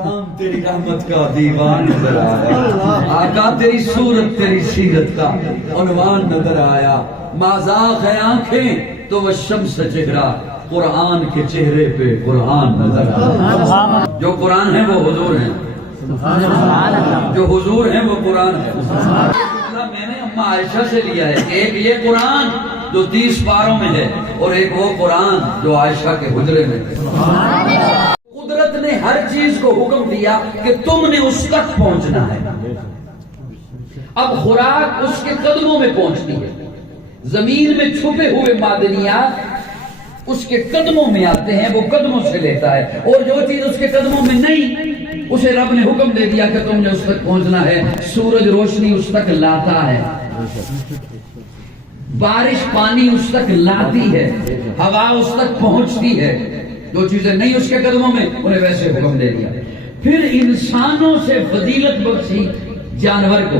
قرآن تیری رحمت کا دیوان نظر آیا، آقا تیری صورت تیری سیرت کا عنوان نظر آیا، مازاغ ہے آنکھیں تو وہ شمس چہرہ، قرآن کے چہرے پہ قرآن نظر آیا۔ جو قرآن ہے وہ حضور ہیں، جو حضور ہیں وہ قرآن ہے۔ میں نے اما عائشہ سے لیا ہے، ایک یہ قرآن جو 30 پاروں میں ہے اور ایک وہ قرآن جو عائشہ کے حجرے میں ہے۔ قدرت نے ہر چیز کو حکم دیا کہ تم نے اس تک پہنچنا ہے۔ اب خوراک اس کے قدموں میں پہنچتی ہے، زمین میں چھپے ہوئے معدنیات اس کے قدموں میں آتے ہیں، وہ قدموں سے لیتا ہے، اور جو چیز اس کے قدموں میں نہیں اسے رب نے حکم دے دیا کہ تم نے اس تک پہنچنا ہے۔ سورج روشنی اس تک لاتا ہے، بارش پانی اس تک لاتی ہے، ہوا اس تک پہنچتی ہے، جو چیزیں نہیں اس کے قدموں میں انہیں ویسے حکم دے دیا۔ پھر انسانوں سے فضیلت بخشی جانور کو۔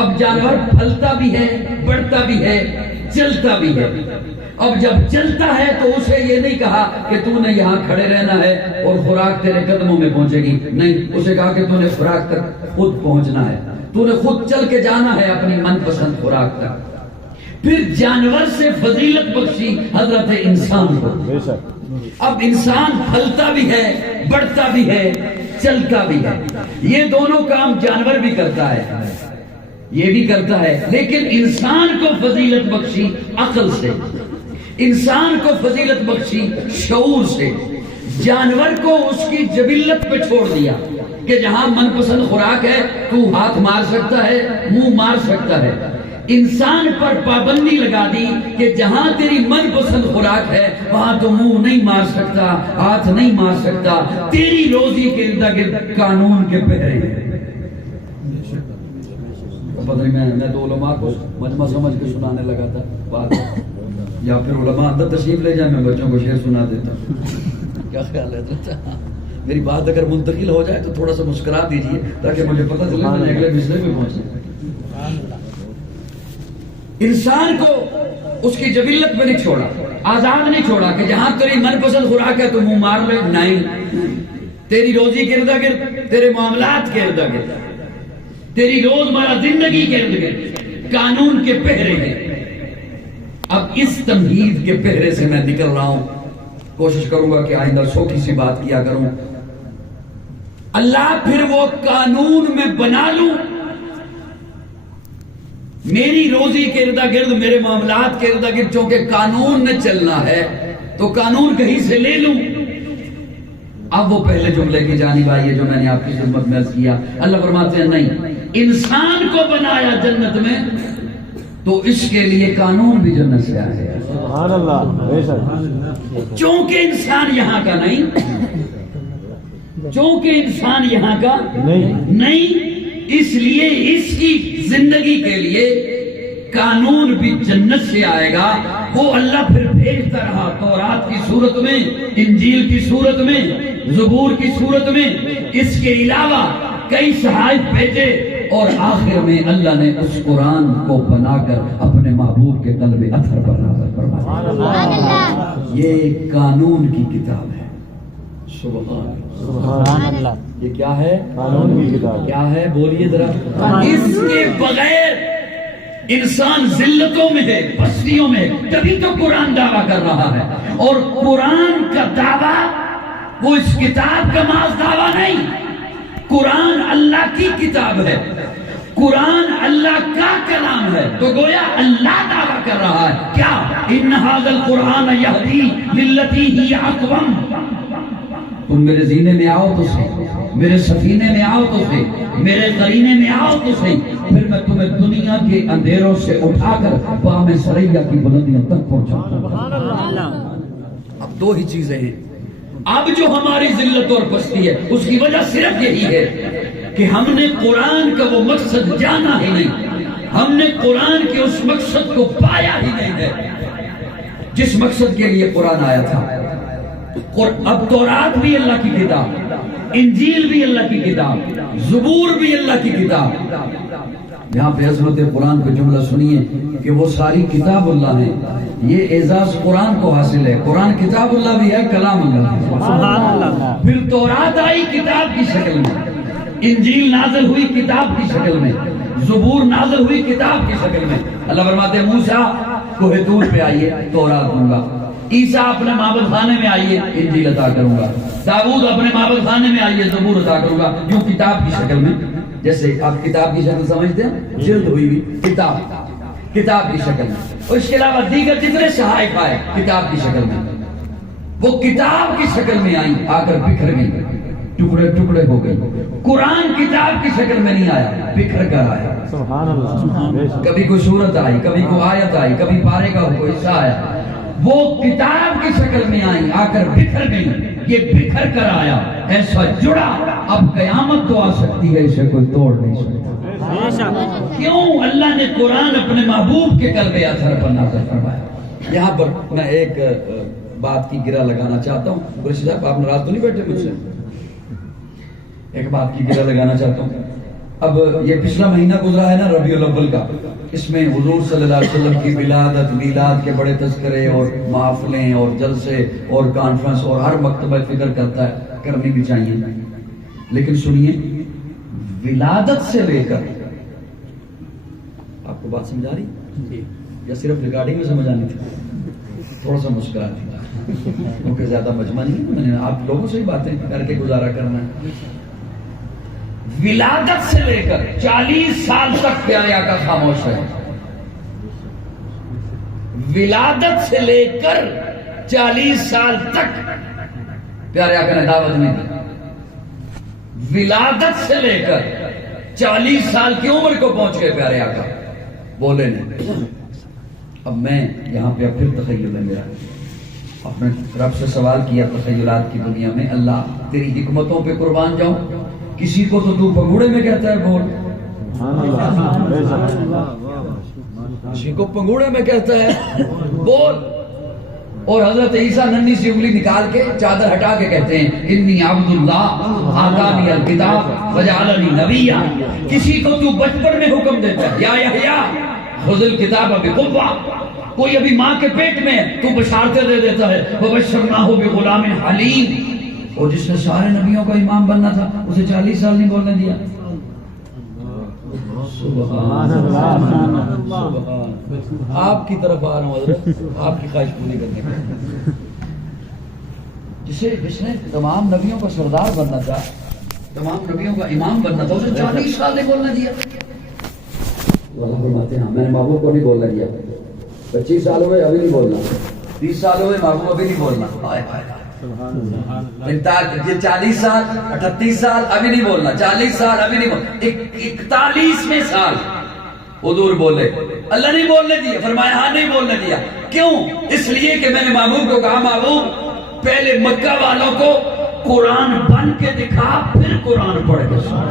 اب جانور پھلتا بھی ہے، بڑھتا بھی ہے، چلتا بھی ہے۔ اب جب چلتا ہے تو اسے یہ نہیں کہا کہ تو نے یہاں کھڑے رہنا ہے اور خوراک تیرے قدموں میں پہنچے گی، نہیں، اسے کہا کہ تو نے خوراک تک خود پہنچنا ہے، تو نے خود چل کے جانا ہے اپنی من پسند خوراک تک۔ پھر جانور سے فضیلت بخشی حضرت انسان کو۔ اب انسان پھلتا بھی ہے، بڑھتا بھی ہے، چلتا بھی ہے، یہ دونوں کام جانور بھی کرتا ہے، یہ بھی کرتا ہے، لیکن انسان کو فضیلت بخشی عقل سے، انسان کو فضیلت بخشی شعور سے، جانور کو اس کی جبلت پہ چھوڑ دیا کہ جہاں من پسند خوراک ہے تو ہاتھ مار سکتا ہے، منہ مار سکتا ہے۔ انسان پر پابندی لگا دی کہ جہاں تیری من پسند خوراک ہے وہاں تو منہ نہیں مار سکتا، ہاتھ نہیں مار سکتا، تیری روزی کے ارد گرد قانون کے پہرے ہیں۔ پتہ نہیں، میں تو علماء کو مجمع سمجھ کے سنانے لگا تھا بات، یا پھر علماء اندر تشریف لے جائیں، میں بچوں کو شعر سنا دیتا ہوں۔ کیا خیال ہے؟ میری بات اگر منتقل ہو جائے تو تھوڑا سا مسکرا دیجئے تاکہ مجھے پتہ چلے میں نے اگلے مسئلے میں پہنچا۔ انسان کو اس کی جبلت میں نہیں چھوڑا، آزاد نہیں چھوڑا کہ جہاں تیری من پسند خوراک ہے تو منہ مار لے، نہیں، تیری روزی کے ارد گرد، تیرے معاملات کے ارد گرد، تیری روزمرہ زندگی کے ارد گرد قانون کے پہرے ہیں۔ اب اس تمہید کے پہرے سے میں نکل رہا ہوں، کوشش کروں گا کہ آئندہ چھوٹی سی بات کیا کروں۔ اللہ پھر وہ قانون میں بنا لوں، میری روزی کے ارد گرد، میرے معاملات کے ارد گرد چونکہ قانون نے چلنا ہے تو قانون کہیں سے لے لوں۔ اب وہ پہلے جملے کی جانب آئی ہے جو میں نے آپ کی خدمت میں عرض کیا۔ اللہ فرماتے ہیں نہیں، انسان کو بنایا جنت میں تو اس کے لیے قانون بھی جنت سے آئے گا۔ سبحان اللہ۔ چونکہ انسان یہاں کا نہیں، چونکہ انسان یہاں کا نہیں، اس لیے اس کی زندگی کے لیے قانون بھی جنت سے آئے گا۔ وہ اللہ پھر بھیجتا رہا تورات کی صورت میں، انجیل کی صورت میں، زبور کی صورت میں، اس کے علاوہ کئی صحائف بھیجے، اور آخر میں اللہ نے اس قرآن کو بنا کر اپنے محبوب کے قلب اثر پر نازل فرمایا۔ یہ قانون کی کتاب ہے۔ سبحان اللہ۔ یہ کیا ہے؟ قانون کی کتاب۔ کیا ہے؟ بولیے ذرا۔ اس کے بغیر انسان ذلتوں میں ہے، پستیوں میں، تبھی تو قرآن دعویٰ کر رہا ہے، اور قرآن کا دعویٰ وہ اس کتاب کا محض دعویٰ نہیں، قرآن اللہ کی کتاب ہے، قرآن اللہ کا کلام ہے، تو گویا اللہ دعویٰ کر رہا ہے کیا؟ ان ھذا القرآن یہدی للتی ہی اقوم۔ تم میرے زینے میں آؤ تو صحیح، میرے سفینے میں آؤ تو صحیح، میرے قرینے میں آؤ تو صحیح، پھر میں تمہیں دنیا کے اندھیروں سے اٹھا کر بام ثریا کی بلندیوں تک پہنچاؤں گا۔ اب دو ہی چیزیں ہیں۔ اب جو ہماری ذلت اور پستی ہے اس کی وجہ صرف یہی ہے کہ ہم نے قرآن کا وہ مقصد جانا ہی نہیں، ہم نے قرآن کے اس مقصد کو پایا ہی نہیں ہے جس مقصد کے لیے قرآن آیا تھا۔ اب تورات بھی اللہ کی کتاب، انجیل بھی اللہ کی کتاب، زبور بھی اللہ کی کتاب، یہاں پہ عظمت قرآن پہ جملہ سنیے کہ وہ ساری کتاب اللہ ہیں. یہ اعزاز قرآن کو حاصل ہے. قرآن کتاب اللہ بھی ہے, کلام اللہ بھی ہے. پھر تورات آئی کتاب کی شکل میں, انجیل نازل ہوئی کتاب کی شکل میں, زبور نازل ہوئی کتاب کی شکل میں. اللہ فرماتے ہیں موسیٰ کوہ طور پہ آئیے تورات دوں گا, عیسیٰ اپنے معبد خانے میں آئیے انجیل عطا کروں گا, داؤد اپنے معبد خانے میں آئیے زبور عطا کروں گا. یوں کتاب کی شکل میں, جیسے آپ کتاب کی شکل سمجھتے ہیں, جلد ہوئی ہوئی کتاب کی شکل میں. اور اس کے علاوہ دیگر جتنے صحائف آئے کتاب کی شکل میں, وہ کتاب کی شکل میں آئی, آ کر بکھر گئی, ٹکڑے ٹکڑے ہو گئی. قرآن کتاب کی شکل میں نہیں آیا, بکھر کر آیا. کبھی کوئی صورت آئی, کبھی کوئی آیت آئی, کبھی پارے کا کوئی حصہ آیا. وہ کتاب کی شکل میں آئی, آ کر بکھر گئی. یہ بکھر کر آیا, ایسا جڑا, اب قیامت تو آ سکتی ہے, اسے کوئی توڑ نہیں سکتا. کیوں؟ اللہ نے قرآن اپنے محبوب کے قلب اطہر پر نازل فرمایا. یہاں پر میں ایک بات کی گرہ لگانا چاہتا ہوں. قریشی صاحب آپ ناراض تو نہیں بیٹھے مجھ سے؟ ایک بات کی گرہ لگانا چاہتا ہوں. اب یہ پچھلا مہینہ گزرا ہے نا ربیع الاول کا, اس میں حضور صلی اللہ علیہ وسلم کی ولادت, میلاد کے بڑے تذکرے اور محافلیں اور جلسے اور کانفرنس اور ہر مکتبہ فکر کرتا ہے, کرنی بھی چاہیے. لیکن سنیے, ولادت سے لے کر, آپ کو بات سمجھا رہی یا صرف ریکارڈنگ میں سمجھ آنی تھی؟ تھوڑا سا مسکرا تھی کیونکہ زیادہ مجمع نہیں, میں نے آپ لوگوں سے ہی باتیں کر کے گزارا کرنا ہے. ولادت سے لے کر 40 سال تک پیارے آقا خاموش ہے. ولادت سے لے کر 40 سال تک پیارے آقا نے دعوت نہیں دی. ولادت سے لے کر 40 سال کی عمر کو پہنچ گئے پیارے آقا, بولے نہیں. اب میں یہاں پہ پھر تخیل ہے میرا, اپنے رب سے سوال کیا تخیلات کی دنیا میں, اللہ تیری حکمتوں پہ قربان جاؤں. کسی کو تو پنگوڑے میں کہتا ہے بول, کسی کو پنگوڑے میں کہتا ہے بول, اور حضرت عیسیٰ ننھی سی انگلی نکال کے چادر ہٹا کے کہتے ہیں انی عبد اللہ آتانی الکتاب وجعلنی نبیا. کسی کو تو بچپن میں حکم دیتا ہے یا یحییٰ خذ الکتاب بقوہ, کوئی ابھی ماں کے پیٹ میں تو بشارتیں دے دیتا ہے وبشرناہ بغلام حلیم. اور جس نے سارے نبیوں کا امام بننا تھا اسے 40 سال نہیں بولنے دیا. سبحان اللہ. آپ کی طرف آ رہا ہوں حضرت, آپ کی خواہش پوری کرنے کے, جس نے تمام نبیوں کا سردار بننا تھا, تمام نبیوں کا امام بننا تھا, اسے 40 سال نہیں بولنے دیا. فرماتے ہیں میں نے محبوب کو نہیں بولنے دیا. 25 سال ہوئے ابھی نہیں بولنا, 30 سال ہوئے محبوب ابھی نہیں بولنا. 40 سال 38 سال ابھی نہیں بولنا, 40 سال ابھی نہیں بولنا, 41ویں سال حضور بولے. اللہ نہیں بولنے دیا, فرمایا ہاں نہیں بولنے دیا. کیوں؟ اس لیے کہ میں نے محبوب کو کہا محبوب پہلے مکہ والوں کو قرآن بن کے دکھا, پھر قرآن پڑھ کے سنا.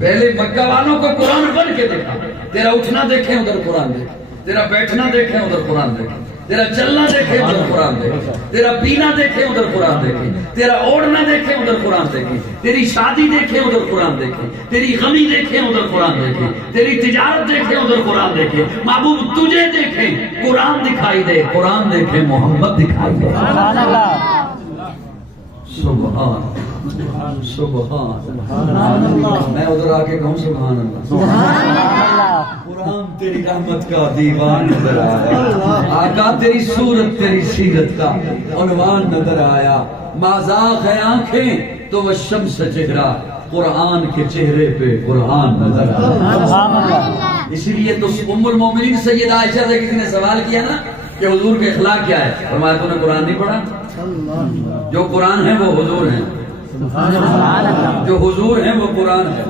پہلے مکہ والوں کو قرآن بن کے دکھا. تیرا اٹھنا دیکھیں ادھر قرآن دیکھیں, تیرا بیٹھنا دیکھیں ادھر قرآن دیکھیں, تیرا چلنا دیکھیں ادھر قرآن دیکھیں, تیرا پینا دیکھیں ادھر قرآن دیکھیں, تیرا اوڑھنا دیکھیں ادھر قرآن دیکھیں, تیری شادی دیکھیں ادھر قرآن دیکھیں, تیری غمی دیکھیں ادھر قرآن دیکھیں, تیری تجارت دیکھیں ادھر قرآن دیکھیں. محبوب تجھے دیکھیں قرآن دکھائی دے, قرآن دیکھیں محمد دکھائی دے. سبحان سبحان اللہ. میں ادھر آ کے کہوں سبحان اللہ. قرآن تیری رحمت کا دیوان نظر آیا, آقا تیری صورت تیری سیرت کا عنوان نظر آیا. مازاغ ہے آنکھیں تو وہ شمس چہرہ, قرآن کے چہرے پہ قرآن نظر آیا. اسی لیے تو ام المومنین سیدہ عائشہ سے کسی نے سوال کیا نا کہ حضور کے اخلاق کیا ہے, فرمایا تو نے قرآن نہیں پڑھا. جو قرآن ہے وہ حضور ہیں, جو حضور ہیں وہ قرآن ہے.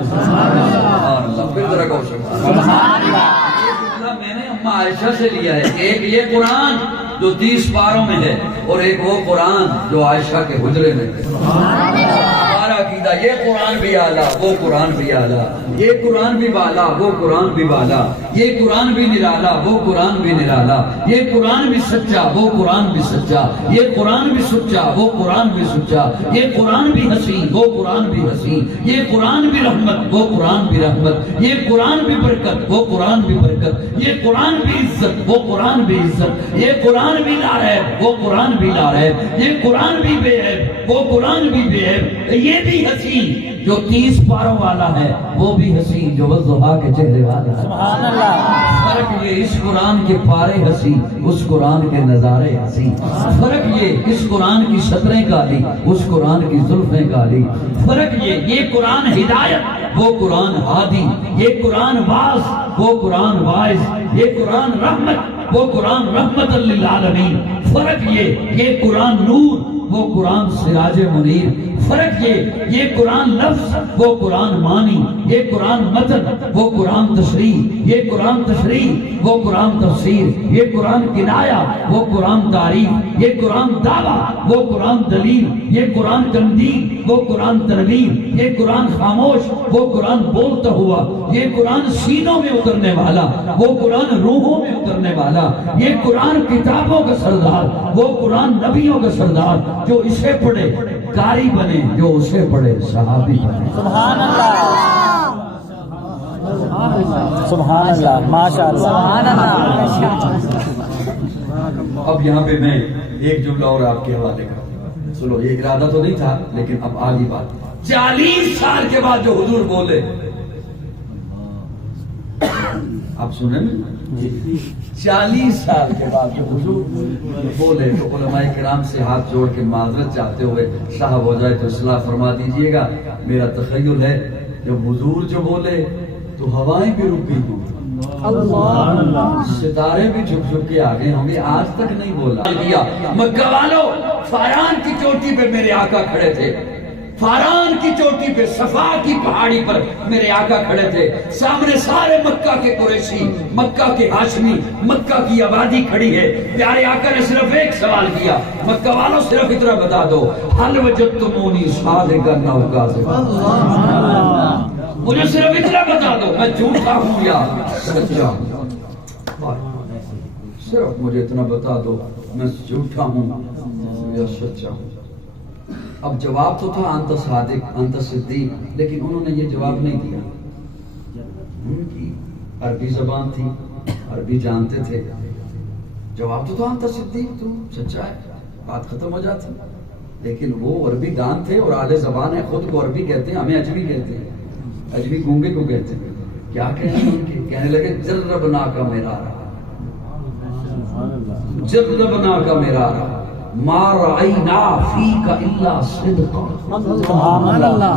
پھر ذرا کہو سبحان اللہ. میں نے اما عائشہ سے لیا ہے, ایک یہ قرآن جو 30 پاروں میں ہے, اور ایک وہ قرآن جو عائشہ کے حجرے میں ہے. 12 کی عقیدہ، یہ قرآن بھی اعلیٰ وہ قرآن بھی اعلیٰ، یہ قرآن بھی بالا وہ قرآن بھی بالا، یہ قرآن بھی نرالا وہ قرآن بھی نرالا، یہ قرآن بھی سچا وہ قرآن بھی سچا، یہ قرآن بھی سچا وہ قرآن بھی سچا، یہ قرآن بھی حسین وہ قرآن بھی حسین، یہ قرآن بھی رحمت وہ قرآن بھی رحمت، یہ قرآن بھی برکت وہ قرآن بھی برکت، یہ قرآن بھی عزت وہ قرآن بھی عزت، یہ قرآن بھی لا عیب وہ قرآن بھی لا عیب، یہ قرآن بھی بے عیب وہ قرآن بھی بے عیب، یہ بھی حسین جو 30 پاروں والا ہے وہ بھی حسین جو والضحیٰ کے چہرے والا ہے۔ سبحان اللہ۔ فرق یہ اس قرآن کے پارے حسین اس قرآن کے نظارے حسین، فرق یہ اس قرآن کی سطریں کالی اس قرآن کی زلفیں کالی، فرق یہ قرآن ہدایت وہ قرآن ہادی، یہ قرآن باز وہ قرآن باعث، یہ قرآن رحمت وہ قرآن رحمت للعالمین، فرق یہ قرآن نور وہ قرآن سراج منیر، فرق یہ قرآن لفظ وہ قرآن معنی، یہ قرآن متن وہ قرآن تشریح، یہ قرآن تشریح وہ قرآن تفسیر، یہ قرآن کنایا وہ قرآن تعریف، یہ قرآن دعویٰ وہ قرآن دلیل، یہ قرآن تندید وہ قرآن تنویر، یہ قرآن خاموش وہ قرآن بولتا ہوا، یہ قرآن سینوں میں اترنے والا وہ قرآن روحوں میں اترنے والا، یہ قرآن کتابوں کا سردار وہ قرآن نبیوں کا سردار، جو اسے پڑھے قاری بنے جو اسے پڑھے صحابی بنے۔ سبحان اللہ، سبحان اللہ، ماشاء اللہ۔ اب یہاں پہ میں ایک جملہ اور آپ کے حوالے کروں، چلو یہ ارادہ تو نہیں تھا لیکن اب آگی بات، 40 سال کے بعد جو حضور بولے، آپ سنیں 40 سال کے بعد جو حضور بولے تو علماء کرام سے ہاتھ جوڑ کے معذرت چاہتے ہوئے صاحب ہو جائے تو اصلاح فرما دیجئے گا۔ میرا تخیل ہے جب حضور جو بولے تو ہوائیں بھی رک گئی ہوں، ستارے بھی جھک جھک کے آگے ہوں گے، آج تک نہیں بولا۔ مکہ والوں، فاران کی چوٹی پہ میرے آقا کھڑے تھے، فاران کی چوٹی پہ صفا کی پہاڑی پر میرے آقا کھڑے تھے، سامنے سارے مکہ کے قریشی، مکہ کے ہاشمی، مکہ کی آبادی کھڑی ہے۔ پیارے آقا نے صرف ایک سوال کیا، مکہ والوں صرف اتنا بتا دو، حل وجدتمونی صادقا او کاذبا، مجھے صرف اتنا بتا دو میں جھوٹا ہوں یا سچا ہوں، صرف مجھے اتنا بتا دو میں جھوٹا ہوں یا سچا ہوں۔ اب جواب تو تھا انت صادق انت صدیق، لیکن انہوں نے یہ جواب نہیں دیا، ان کی عربی زبان تھی، عربی جانتے تھے، جواب تو تھا انت صدیق، تو سچا ہے، بات ختم ہو جاتی، لیکن وہ عربی دان تھے اور اعلی زبان ہے، خود کو عربی کہتے ہیں، ہمیں اجمی کہتے ہیں، اجمی گونگے کو کہتے ہیں، کیا کہیں ان کے کہنے لگے جربنا کا مرارا، جربنا کا مرارا ما رأینا فیک الا صدقا، سبحان اللہ،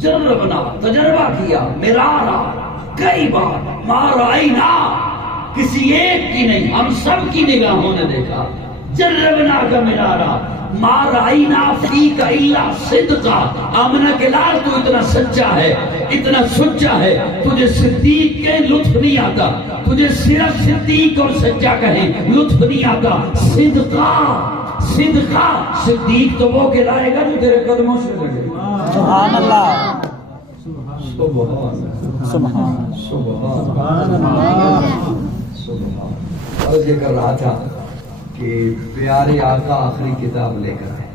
جربنا تجربہ کیا، مرارا کئی بار، ما رأینا کسی ایک کی نہیں ہم سب کی نگاہوں نے دیکھا، جربنا کا مرارا ما رأینا فیک الا صدقا، آمنہ کے لال تو اتنا سچا ہے، اتنا سچا ہے، تجھے صدیق کے لطف نہیں آتا، تجھے صرف صدیق اور سچا کہیں لطف نہیں آتا، صدقہ صدقہ، صدیق تو وہ کہلائے گا جو تیرے قدموں سے لگے۔ سبحان اللہ، سبحان سبحان سبحان سبحان۔ عرض یہ کر رہا تھا کہ پیارے آقا آخری کتاب لے کر آئے،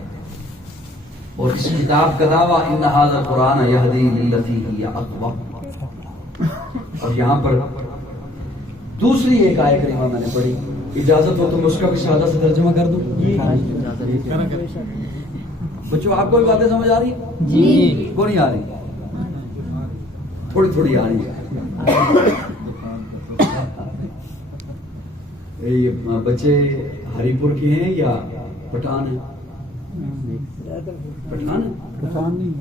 اور اس کتاب کا دعویٰ ان ھذا القرآن یہدی للتی ہی اقوم، اور یہاں پر دوسری ایک آیت کریمہ میں نے پڑھی، اجازت ہو تو میں اس کا بھی سادہ سے ترجمہ کر دوں؟ بچوں آپ کو بھی باتیں سمجھ آ رہی ہیں؟ جی، کو نہیں آ رہی؟ تھوڑی تھوڑی آ رہی ہے۔ یہ بچے ہری پور کے ہیں یا پٹھان ہیں؟ پٹھان ہیں؟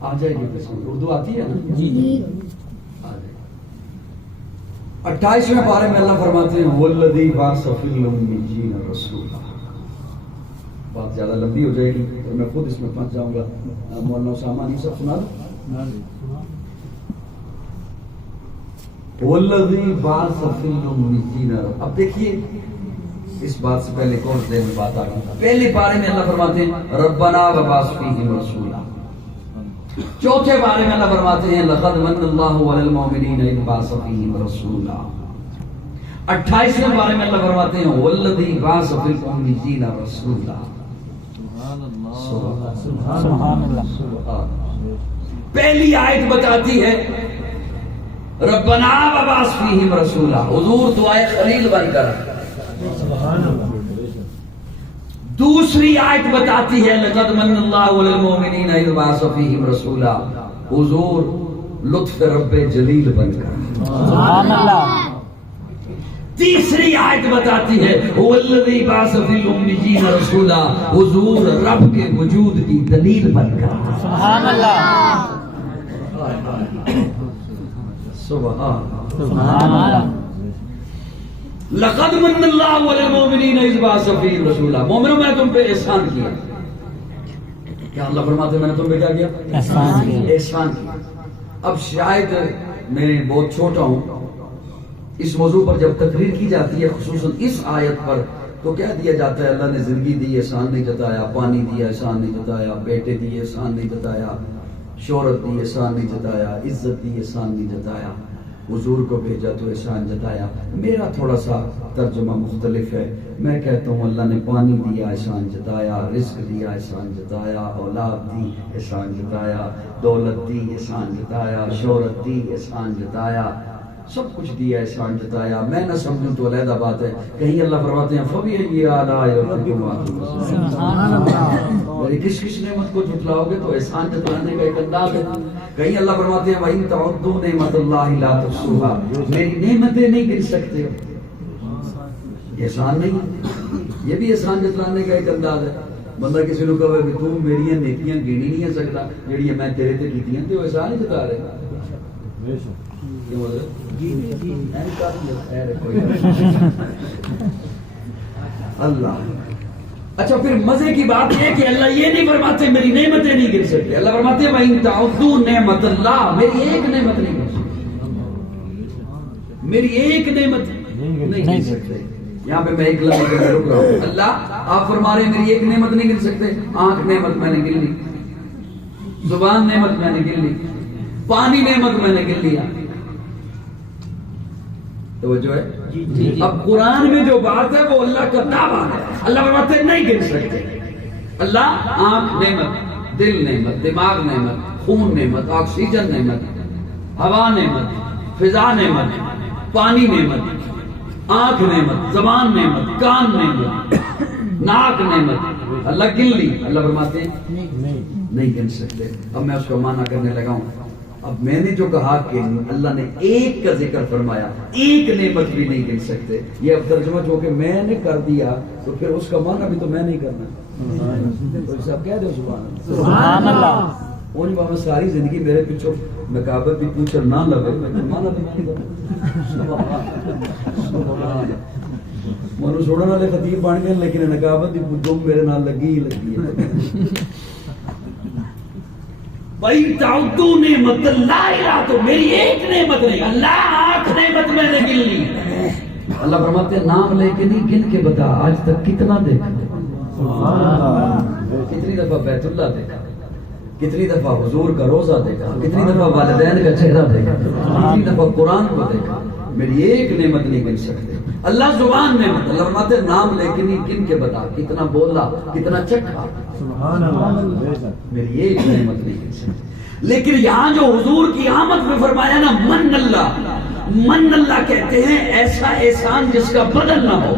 آ جائے گی، اردو آتی ہے نا؟ جی، 28ویں پارے میں اللہ فرماتے ہیں والذی بعث فی الامیین رسولا، بات زیادہ لمبی ہو جائے گی اور میں خود اس میں پھنس جاؤں گا، مولانا اسامہ نہیں سب سنا دو، والذی بعث فی الامیین۔ اب دیکھیے اس بات سے پہلے کون سے میں بات آ گئی؟ پہلی پارے میں اللہ فرماتے ہیں ربنا وبعث فیہم رسولا. چوتھے بارے میں اللہ فرماتے ہیں لقد من اللہ علی المؤمنین اذ بعث فیہم رسولا. 28ویں بارے میں اللہ فرماتے ہیں والذی بعث فی الأمیین رسولا. سبحان اللہ. پہلی آیت بتاتی ہے ربنا وبعث فیہم رسولا، حضور دعائے خلیل بن کر. دوسری آیت بتاتی ہے لقد من اللہ علی المؤمنین اذ بعث فیہم رسولا، حضور لطف رب جلیل بن کر. سبحان اللہ. تیسری آیت بتاتی ہے والذی بعث فی الأمیین رسولا، حضور رب کے وجود کی دلیل بن کر. سبحان اللہ. سبحان اللہ. لقد من اللہ علی المؤمنین اذ بعث فیہم رسولا. مومنوں میں نے تم پہ احسان کیا. کیا اللہ فرماتے ہیں میں نے تم پہ کیا کیا؟ احسان کیا. احسان کیا. اب شاید میں بہت چھوٹا ہوں، اس موضوع پر جب تقریر کی جاتی ہے خصوصاً اس آیت پر تو کیا دیا جاتا ہے اللہ نے زندگی دی احسان نہیں جتایا، پانی دیا احسان نہیں جتایا، بیٹے دیے احسان نہیں جتایا، شہرت دی احسان نہیں جتایا، عزت دی احسان نہیں جتایا، حضور کو بھیجا تو احسان جتایا. میرا تھوڑا سا ترجمہ مختلف ہے. میں کہتا ہوں اللہ نے پانی دیا احسان جتایا، رزق دیا احسان جتایا، اولاد دی احسان جتایا، دولت دی احسان جتایا، شہرت دی احسان جتایا، سب کچھ دیا احسان جتایا. میں نہ سمجھوں تو علیحدہ بات ہے. کہیں اللہ فرماتے ہیں فَبِأَيِّ آلَاءِ رَبِّكُمَا تُكَذِّبَانِ. میری کس کس نعمت کو جھٹلاؤ گے تو احسان جتلانے کا ایک انداز ہے. کہیں اللہ فرماتے ہیں وَإِن تَعُدُّوا نِعْمَتَ اللَّهِ لَا تُحْصُوهَا. میری نعمتیں نہیں گن سکتے ہو. یہ احسان نہیں ہے، یہ بھی احسان جتلانے کا ایک انداز ہے. بندہ کسی کو کہے کہ تو میری نیکیاں گنی نہیں سکتا جڑی میں تیرے تے کیتیاں تے وہ احسان ہی جتا رہے. اللہ. اچھا پھر مزے کی بات یہ کہ اللہ یہ نہیں فرماتے میری نعمتیں نہیں گر سکتے. اللہ فرماتے ہیں وَإِن تَعُدُّوا نِعْمَتَ اللَّهِ، میری ایک نعمت نہیں گر سکتے، میری ایک نعمت نہیں گر سکتے. یہاں پہ میں ایک لمحے کے لیے رک رہا ہوں. اللہ آپ فرما رہے ہیں میری ایک نعمت نہیں گر سکتے. آنکھ نعمت میں نے گر لی، زبان نعمت میں نے گر لی، پانی نعمت میں نے گر لیا. توجہ ہے. اب قرآن میں جو بات ہے وہ اللہ کا دعویٰ ہے. اللہ فرماتے ہیں نہیں گر سکتے. اللہ آنکھ نعمت، دل نعمت، دماغ نعمت، خون نعمت، آکسیجن نعمت، ہوا نعمت، فضا نعمت، پانی نعمت، آنکھ نعمت، زبان نعمت، کان نعمت، ناک نعمت. اللہ گن لی. اللہ فرماتے ہیں نہیں گن سکتے. اب میں اس کو معنی کرنے لگا ہوں. اب میں نے جو کہا کہ اللہ نے ایک کا ذکر فرمایا، ایک نعمت بھی نہیں گن سکتے، یہ اب ترجمہ جو کہ میں نے کر دیا تو پھر اس کا معنی بھی تو میں نہیں کرنا. سب کہہ دو سبحان اللہ. وہ نہیں بابا ساری زندگی میرے پیچھے نقابت بھی پوچھ نہ لگے مانا منو چھوڑنے والے خطیب بن گئے لیکن نقابت بھی پوچھو میرے نال لگی ہی لگی ہے. بھائی تعدو نعمت اللہ، تو میری ایک نعمت نہیں، اللہ آنکھ نعمت میں نے گن لی. اللہ فرماتے ہیں نام لے کے نہیں گن کے بتا آج تک کتنا دیکھا، کتنی دفعہ بیت اللہ دیکھا، کتنی دفعہ حضور کا روزہ دیکھا، کتنی دفعہ والدین کا چہرہ دیکھا، کتنی دفعہ قرآن کو دیکھا. میری ایک نعمت نہیں گن سکتے. اللہ زبان نعمت، اللہ فرماتے ہیں نام لے کے نہیں گن کے بتا کتنا بولا، کتنا چکھا. میری ایک نعمت نہیں گن سکتے. لیکن یہاں جو حضور کی آمد میں فرمایا نا من اللہ، من اللہ کہتے ہیں ایسا احسان جس کا بدل نہ ہو،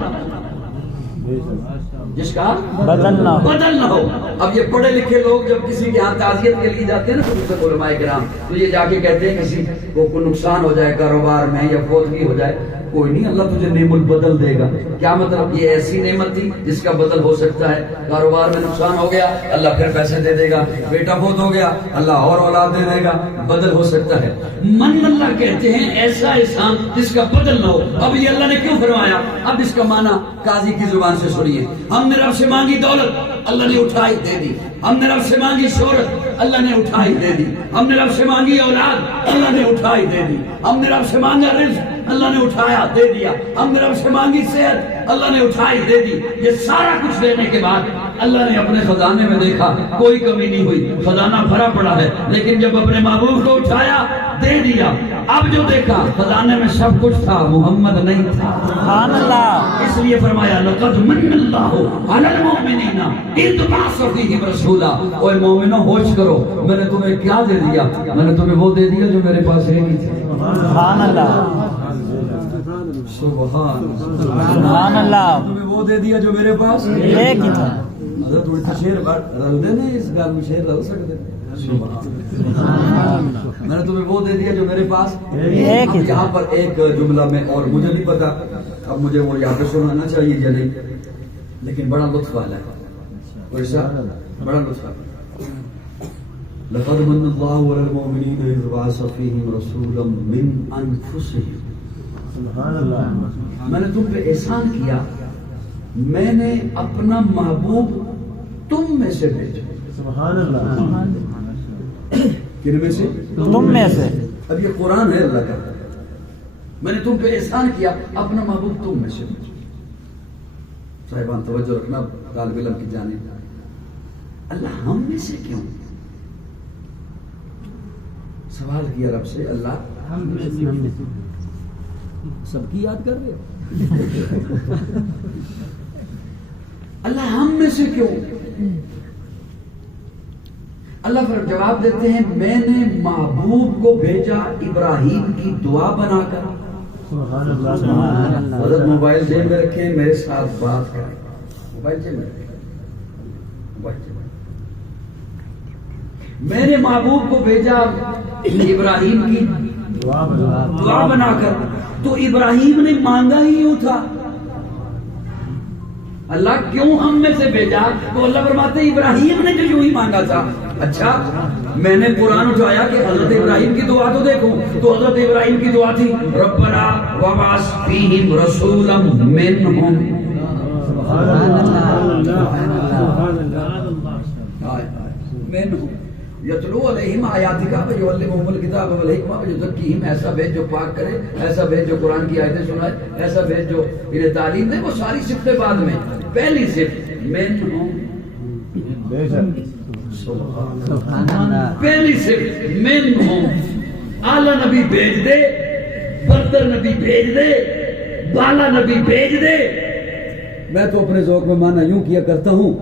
جس کا بدل نہ ہو. اب یہ پڑھے لکھے لوگ جب کسی کے ہاں تعزیت کے لیے جاتے ہیں نا علماء کرام تو یہ جا کے کہتے ہیں کسی کو کوئی نقصان ہو جائے کاروبار میں یا فوتگی ہو جائے، کوئی نہیں اللہ تجھے نعمت بدل دے گا. کیا مطلب؟ یہ ایسی نعمت تھی جس کا بدل ہو سکتا ہے. کاروبار میں نقصان ہو گیا اللہ پھر پیسے دے دے گا، بیٹا فوت ہو گیا اللہ اور اولاد دے دے گا، بدل ہو سکتا ہے. من اللہ کہتے ہیں ایسا احسان جس کا بدل نہ ہو. اب یہ اللہ نے کیوں فرمایا؟ اب اس کا معنی قاضی کی زبان سے سنیے. ہم نے رب سے مانگی دولت اللہ نے اٹھائی دے دی، ہم نے رب سے مانگی شہرت اللہ نے اٹھائی دے دی، ہم نے رب سے مانگی اولاد اللہ نے اٹھائی دے دی، ہم نے رب سے مانگا رزق اللہ نے اٹھایا دے دیا. ہم رب سے مانگی صحت, اللہ نے اٹھائی دے دی. یہ سارا کچھ دینے کے بعد اللہ نے اپنے خزانے میں دیکھا کوئی کمی نہیں ہوئی, خزانہ بھرا پڑا ہے. لیکن جب اپنے محبوب کو اٹھایا دے دیا, اب جو دیکھا خزانے میں سب کچھ تھا, محمد نہیں تھا. سبحان اللہ. اس لیے فرمایا لقد من اللہ علی المؤمنین اذ بعث فیہم رسولا. اوے مومنوں ہوش کرو, میں نے تمہیں کیا دے دیا؟ میں نے تمہیں وہ دے دیا جو میرے پاس ہے نہیں تھا. سبحان اللہ. سبحان اللہ. تمہیں وہ دے دیا جو میرے پاس ایک ہی تھا. حضرت تھوڑی سی شیر رل دے نہیں, اس گال میں شیر رل سکتے. میں نے تمہیں وہ دے دیا جو میرے پاس. ایک ہی. یہاں پر ایک جملہ میں, اور مجھے نہیں پتا اب مجھے وہ یہاں پہ سنانا چاہیے یا نہیں, لیکن بڑا لطف والا ہے, ویسا بڑا لطف والا. لقد من اللہ علی المؤمنین اذ بعث فیہم رسولا من انفسہم. سبحان اللہ. میں نے تم پہ احسان کیا, میں نے اپنا محبوب تم میں سے بھیجا. سبحان اللہ. کن میں سے؟ تم میں سے. اب یہ قرآن ہے اللہ کا. میں نے تم پہ احسان کیا, اپنا محبوب تم میں سے بھیجا. صاحبان توجہ رکھنا طالب علم کی جانب. اللہ ہم میں سے کیوں؟ سوال کیا رب سے, اللہ سب کی یاد کر رہے ہو؟ اللہ ہم میں سے کیوں؟ اللہ پھر جواب دیتے ہیں میں نے محبوب کو بھیجا ابراہیم کی دعا بنا کر. سبحان اللہ. حضرت موبائل جیب میں رکھیں, میرے ساتھ بات کریں. موبائل جیب میں رکھیں, موبائل جیب میں. میں نے محبوب کو بھیجا ابراہیم کی دعا بنا کر. تو ابراہیم نے مانگا ہی یوں تھا. اللہ کیوں ہم میں سے بھیجا؟ تو اللہ فرماتے ہیں ابراہیم نے جو یوں ہی مانگا تھا. اچھا میں نے قرآن اٹھایا کہ حضرت ابراہیم کی دعا تو دیکھو, تو حضرت ابراہیم کی دعا تھی ربنا وابعث فیہم رسولا منہم. یتلو علیہم آیاتک ویعلمہم الکتاب والحکمہ ویزکیہم. ایسا بھیج جو پاک کرے, ایسا بھیج جو قرآن کی آیتیں سنائے, ایسا بھیج جو انہیں تعلیم دے. وہ ساری صفتیں بعد میں, پہلی صفت منہم. پہلی صفت منہم. اعلیٰ نبی بھیج دے, برتر نبی بھیج دے, بالا نبی بھیج دے. میں تو اپنے ذوق میں مانا یوں کیا کرتا ہوں.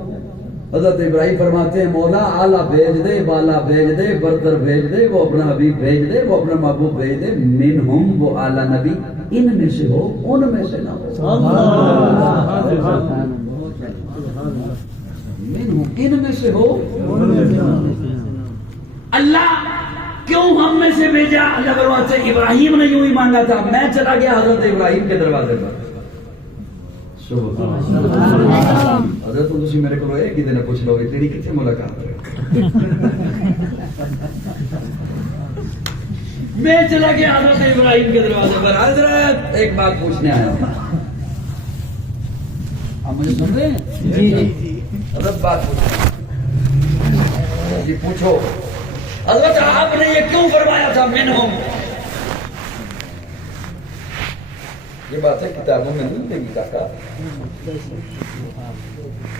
حضرت ابراہیم فرماتے ہیں مولا اعلیٰ بھیج دے, بالا بھیج دے, برتر بھیج دے, وہ اپنا حبیب بھیج دے, وہ اپنا محبوب بھیج دے. منہم, وہ اعلیٰ نبی ان میں سے ہو, ان میں سے نہ ہو. منہم, ان میں سے ہو. اللہ کیوں ہم میں سے بھیجا؟ اللہ فرماتے ہیں ابراہیم نے یوں ہی مانگا تھا, میں چلا گیا حضرت ابراہیم کے دروازے پر. حضرت تسی میرے کو ایک ہی دن پوچھ لو گے تیری کتنے ملاقات ہے. میں چلا گیا حضرت ابراہیم کے دروازے پر. حضرت ایک بات پوچھنے آیا ہوں. آپ مجھے سن رہے ہیں؟ جی. حضرت بات پوچھو. جی پوچھو. حضرت آپ نے یہ کیوں فرمایا تھا منہم؟ یہ بات ہے کتابوں میں نہیں لکھی کاکا.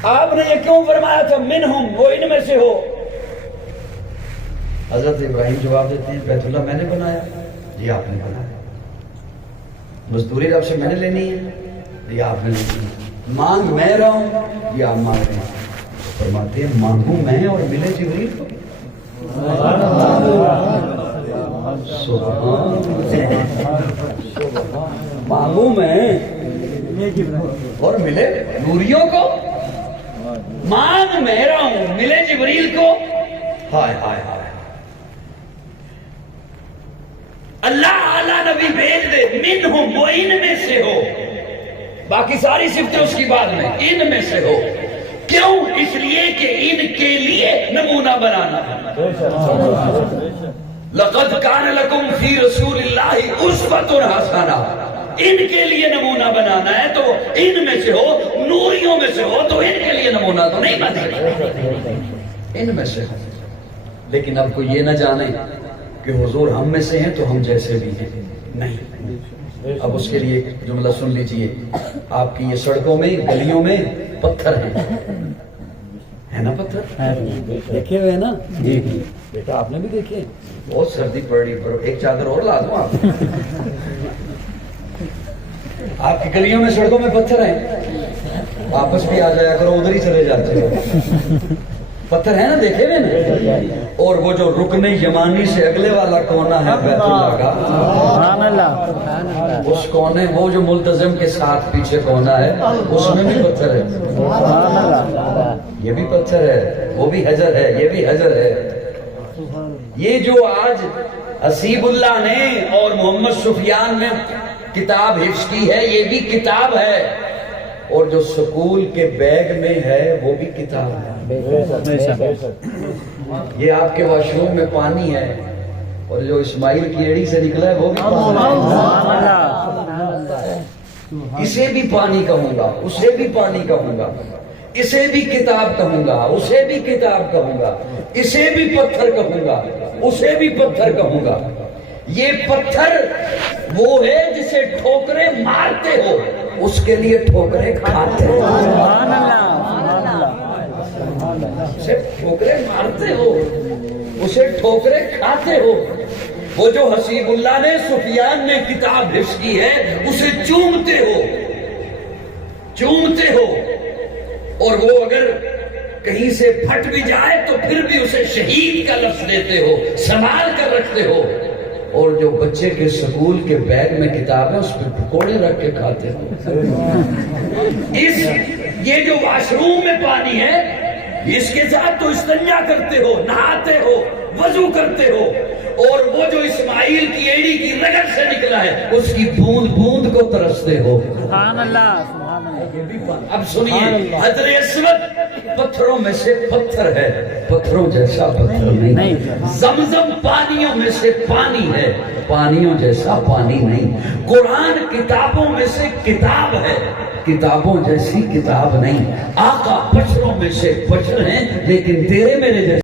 آپ نے یہ کیوں فرمایا تھا منہم, وہ ان میں سے ہو؟ حضرت ابراہیم جواب دیتے ہیں بیت اللہ میں نے بنایا. جی آپ نے بنایا. مزدوری رب سے میں نے لینی ہے. جی آپ نے لینی ہے. مانگ میں رہا ہوں یا آپ مانگ رہے ہیں؟ فرماتے ہیں مانگوں میں اور ملے جبریل کو. مانگوں میں اور ملے نوریوں کو. مانگ میں رہا ہوں, ملے جبریل کو. ہائے ہائے ہائے. اللہ اعلیٰ نبی بھیج دے منہم, وہ ان میں سے ہو. باقی ساری صفتیں اس کی بعد میں, ان میں سے ہو. کیوں؟ اس لیے کہ ان کے لیے نمونہ بنانا. لقد کان لکم فی رسول اللہ اسوۃ حسنہ. ان کے لیے نمونہ بنانا ہے تو ان میں سے ہو, نوریوں میں سے ہو, تو ان کے لیے نمونہ تو نہیں بنے, ان میں سے ہو. لیکن اب کوئی یہ نہ جانے کہ حضور ہم میں سے ہیں تو ہم جیسے بھی ہیں. نہیں, اب اس کے لیے ایک جملہ سن لیجئے. آپ کی یہ سڑکوں میں گلیوں میں پتھر ہیں، ہے نا پتھر؟ دیکھے ہوئے نا جی بیٹا، آپ نے بھی دیکھے. بہت سردی پڑ رہی، پر ایک چادر اور لا دوں آپ. آپ کی گلیوں میں سڑکوں میں پتھر ہیں، واپس بھی آ جایا کرو، ادھر ہی چلے جاتے ہو. پتھر ہے نا، دیکھے ہوئے نا. اور وہ جو رکن یمانی سے اگلے والا کونا ہے بیت اللہ کا، سبحان اللہ، اس کونے، وہ جو ملتزم کے ساتھ پیچھے کونا ہے، اس میں بھی پتھر ہے. سبحان اللہ، یہ بھی پتھر ہے، وہ بھی حجر ہے، یہ بھی حجر ہے. یہ جو آج حسیب اللہ نے اور محمد سفیان نے کتاب حفظ کی ہے، یہ بھی کتاب ہے. اور جو سکول کے بیگ میں ہے وہ بھی کتاب ہے. یہ آپ کے واش روم میں پانی ہے، اور جو اسماعیل کی ایڑی سے نکلا ہے وہ بھی پانی ہے. اسے بھی پانی کہوں گا، اسے بھی پانی کہوں گا، اسے بھی کتاب کہوں گا، اسے بھی کتاب کہوں گا، اسے بھی پتھر کہوں گا، اسے بھی پتھر کہوں گا. یہ پتھر وہ ہے جسے ٹھوکریں مارتے ہو، اس کے لیے ٹھوکریں کھاتے ہو. سبحان اللہ، اسے ٹھوکریں مارتے ہو، اسے ٹھوکریں کھاتے ہو. وہ جو حسیب اللہ نے، سفیان نے کتاب حفظ کی ہے، اسے چومتے ہو، چومتے ہو. اور وہ اگر کہیں سے پھٹ بھی جائے تو پھر بھی اسے شہید کا لفظ دیتے ہو، سنبھال کر رکھتے ہو. اور جو بچے کے سکول کے بیگ میں کتاب ہے، اس پہ پکوڑے رکھ کے کھاتے ہو. یہ جو واش روم میں پانی ہے، اس کے ساتھ تو استنجا کرتے ہو، نہاتے ہو، وضو کرتے ہو. اور وہ جو اسماعیل کی ایڑی کی رگڑ سے نکلا ہے، اس کی بوند بوند کو ترستے ہو. سبحان اللہ، سبحان اللہ. اب سنیے، حجر اسود پتھروں میں سے پتھر ہے، پتھروں جیسا پتھر نہیں. زمزم پانیوں میں سے پانی ہے، پانیوں جیسا پانی نہیں. قرآن کتابوں میں سے کتاب ہے، کتابوں جیسی کتاب نہیں. آقا بشروں میں سے بشر ہیں، لیکن تیرے میرے جیسے